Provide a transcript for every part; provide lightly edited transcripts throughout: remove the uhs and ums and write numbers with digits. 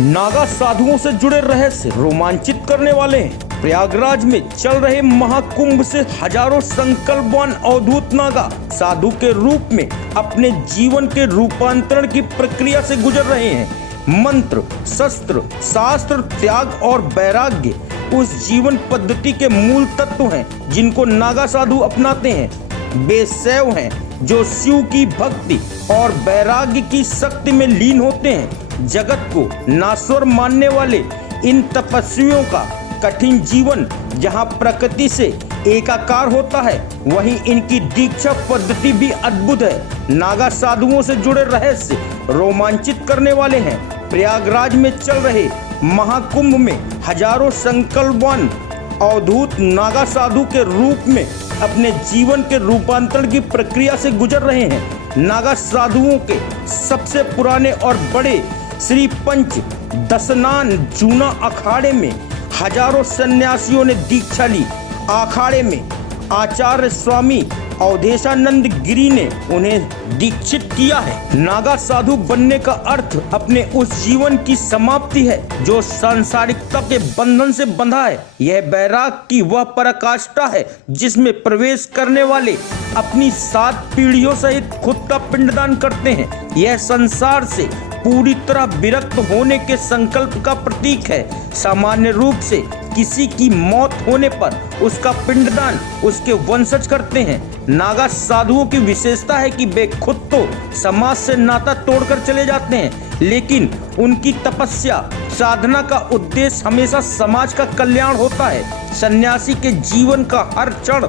नागा साधुओं से जुड़े रहस्य रोमांचित करने वाले हैं। प्रयागराज में चल रहे महाकुंभ से हजारों संकल्पवान अवधूत नागा साधु के रूप में अपने जीवन के रूपांतरण की प्रक्रिया से गुजर रहे हैं। मंत्र, शस्त्र, शास्त्र, त्याग और वैराग्य उस जीवन पद्धति के मूल तत्व हैं जिनको नागा साधु अपनाते हैं। वे शैव हैं जो शिव की भक्ति और वैराग्य की शक्ति में लीन होते हैं। जगत को नाश्वर मानने वाले इन तपस्वियों का कठिन जीवन जहां प्रकृति से एकाकार होता है, वहीं इनकी दीक्षा पद्धति भी अद्भुत है। नागा साधुओं से जुड़े रहस्य रोमांचित करने वाले हैं। प्रयागराज में चल रहे महाकुंभ में हजारों संकल्पवान अवधूत नागा साधु के रूप में अपने जीवन के रूपांतरण की प्रक्रिया से गुजर रहे हैं। नागा साधुओं के सबसे पुराने और बड़े श्री पंच दशनान जूना अखाड़े में हजारों सन्यासियों ने दीक्षा ली। अखाड़े में आचार्य स्वामी अवधेशानंद गिरी ने उन्हें दीक्षित किया है। नागा साधु बनने का अर्थ अपने उस जीवन की समाप्ति है जो सांसारिकता के बंधन से बंधा है। यह वैराग की वह पराकाष्ठा है जिसमें प्रवेश करने वाले अपनी 7 पीढ़ियों सहित खुद का पिंडदान करते हैं। यह संसार से पूरी तरह विरक्त होने के संकल्प का प्रतीक है। सामान्य रूप से किसी की मौत होने पर उसका पिंडदान उसके वंशज करते हैं। नागा साधुओं की विशेषता है कि वे खुद तो समाज से नाता तोड़कर चले जाते हैं, लेकिन उनकी तपस्या साधना का उद्देश्य हमेशा समाज का कल्याण होता है। सन्यासी के जीवन का हर क्षण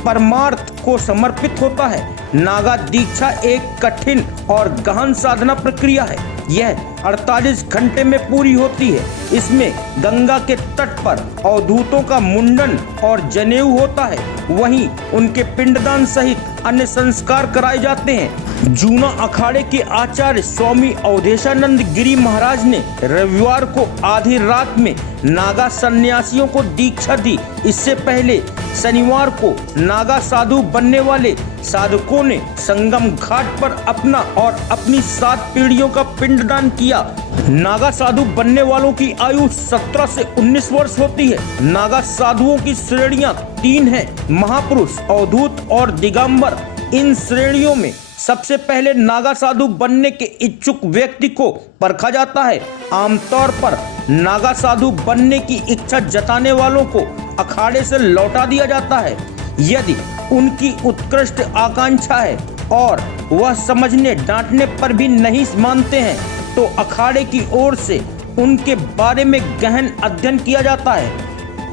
परमार्थ को समर्पित होता है। नागा दीक्षा एक कठिन और गहन साधना प्रक्रिया है। यह 48 घंटे में पूरी होती है। इसमें गंगा के तट पर अवधूतों का मुंडन और जनेऊ होता है, वहीं उनके पिंडदान सहित अन्य संस्कार कराए जाते हैं। जूना अखाड़े के आचार्य स्वामी अवधेशानंद गिरी महाराज ने रविवार को आधी रात में नागा सन्यासियों को दीक्षा दी। इससे पहले शनिवार को नागा साधु बनने वाले साधकों ने संगम घाट पर अपना और अपनी 7 पीढ़ियों का पिंडदान किया। नागा साधु बनने वालों की आयु 17 से 19 वर्ष होती है। नागा साधुओं की श्रेणियां 3 हैं: महापुरुष, अवधूत और दिगंबर। इन श्रेणियों में सबसे पहले नागा साधु बनने के इच्छुक व्यक्ति को परखा जाता है। आमतौर पर नागा साधु बनने की इच्छा जताने वालों को अखाड़े से लौटा दिया जाता है। यदि उनकी उत्कृष्ट आकांक्षा है और वह समझने डांटने पर भी नहीं मानते हैं, तो अखाड़े की ओर से उनके बारे में गहन अध्ययन किया जाता है।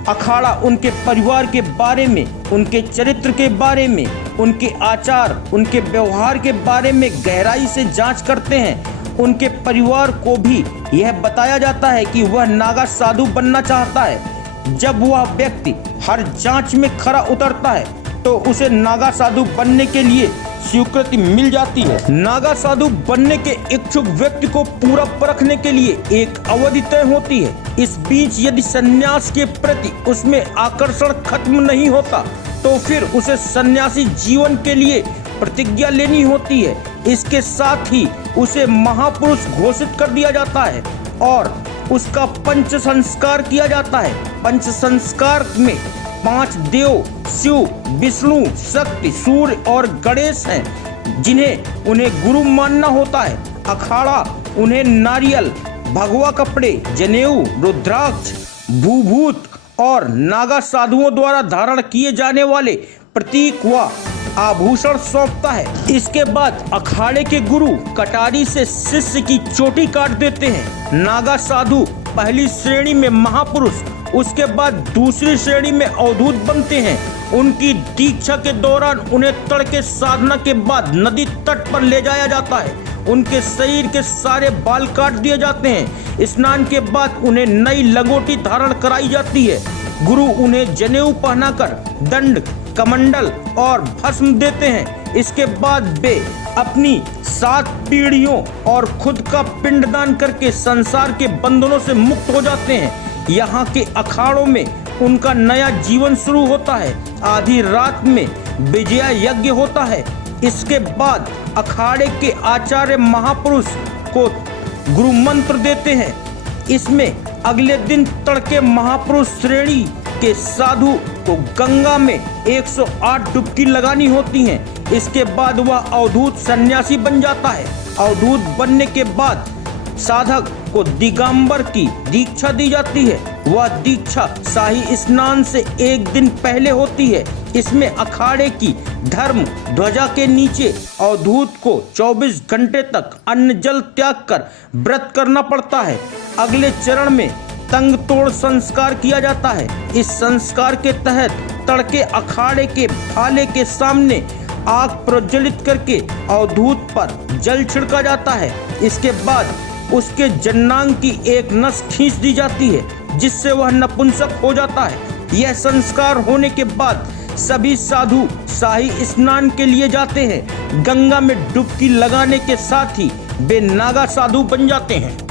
अखाड़ा उनके परिवार के बारे में, उनके चरित्र के बारे में, उनके आचार, उनके व्यवहार के बारे में गहराई से जांच करते हैं। उनके परिवार को भी यह बताया जाता है कि वह नागा साधु बनना चाहता है। जब वह व्यक्ति हर जांच में खरा उतरता है तो उसे नागा साधु बनने के लिए स्वीकृति मिल जाती है। नागा साधु बनने के इच्छुक व्यक्ति को पूरा परखने के लिए एक अवधि तय होती है। इस बीच यदि सन्यास के प्रति उसमें आकर्षण खत्म नहीं होता तो फिर उसे सन्यासी जीवन के लिए प्रतिज्ञा लेनी होती है। इसके साथ ही उसे महापुरुष घोषित कर दिया जाता है और उसका पंच संस्कार किया जाता है। पंच संस्कार में 5 देव शिव, विष्णु, शक्ति, सूर्य और गणेश हैं जिन्हें उन्हें गुरु मानना होता है। अखाड़ा उन्हें नारियल, भगवा कपड़े, जनेऊ, रुद्राक्ष, भूभूत और नागा साधुओं द्वारा धारण किए जाने वाले प्रतीक व आभूषण सौंपता है। इसके बाद अखाड़े के गुरु कटारी से शिष्य की चोटी काट देते हैं। नागा साधु पहली श्रेणी में महापुरुष, उसके बाद दूसरी श्रेणी में अवधूत बनते हैं। उनकी दीक्षा के दौरान उन्हें तड़के साधना के बाद नदी तट पर ले जाया जाता है। उनके शरीर के सारे बाल काट दिए जाते हैं। स्नान के बाद उन्हें नई लंगोटी धारण कराई जाती है। गुरु उन्हें जनेऊ पहनाकर दंड, कमंडल और भस्म देते हैं। इसके बाद वे अपनी 7 पीढ़ियों और खुद का पिंडदान करके संसार के बंधनों से मुक्त हो जाते हैं। यहाँ के अखाड़ों में उनका नया जीवन शुरू होता है। आधी रात में विजया यज्ञ होता है। इसके बाद अखाड़े के आचार्य महापुरुष को गुरु मंत्र देते हैं। इसमें अगले दिन तड़के महापुरुष श्रेणी के साधु को गंगा में 108 डुबकी लगानी होती है। इसके बाद वह अवधूत सन्यासी बन जाता है। अवधूत बनने के बाद साधक को दिगंबर की दीक्षा दी जाती है। वह दीक्षा शाही स्नान से एक दिन पहले होती है। इसमें अखाड़े की धर्म ध्वजा के नीचे अवधूत को 24 घंटे तक अन्न जल त्याग कर व्रत करना पड़ता है। अगले चरण में तंग तोड़ संस्कार किया जाता है। इस संस्कार के तहत तड़के अखाड़े के भाले के सामने आग प्रज्वलित करके अवधूत पर जल छिड़का जाता है। इसके बाद उसके जन्नांग की एक नस खींच दी जाती है, जिससे वह नपुंसक हो जाता है। यह संस्कार होने के बाद सभी साधु शाही स्नान के लिए जाते हैं। गंगा में डुबकी लगाने के साथ ही वे नागा साधु बन जाते हैं।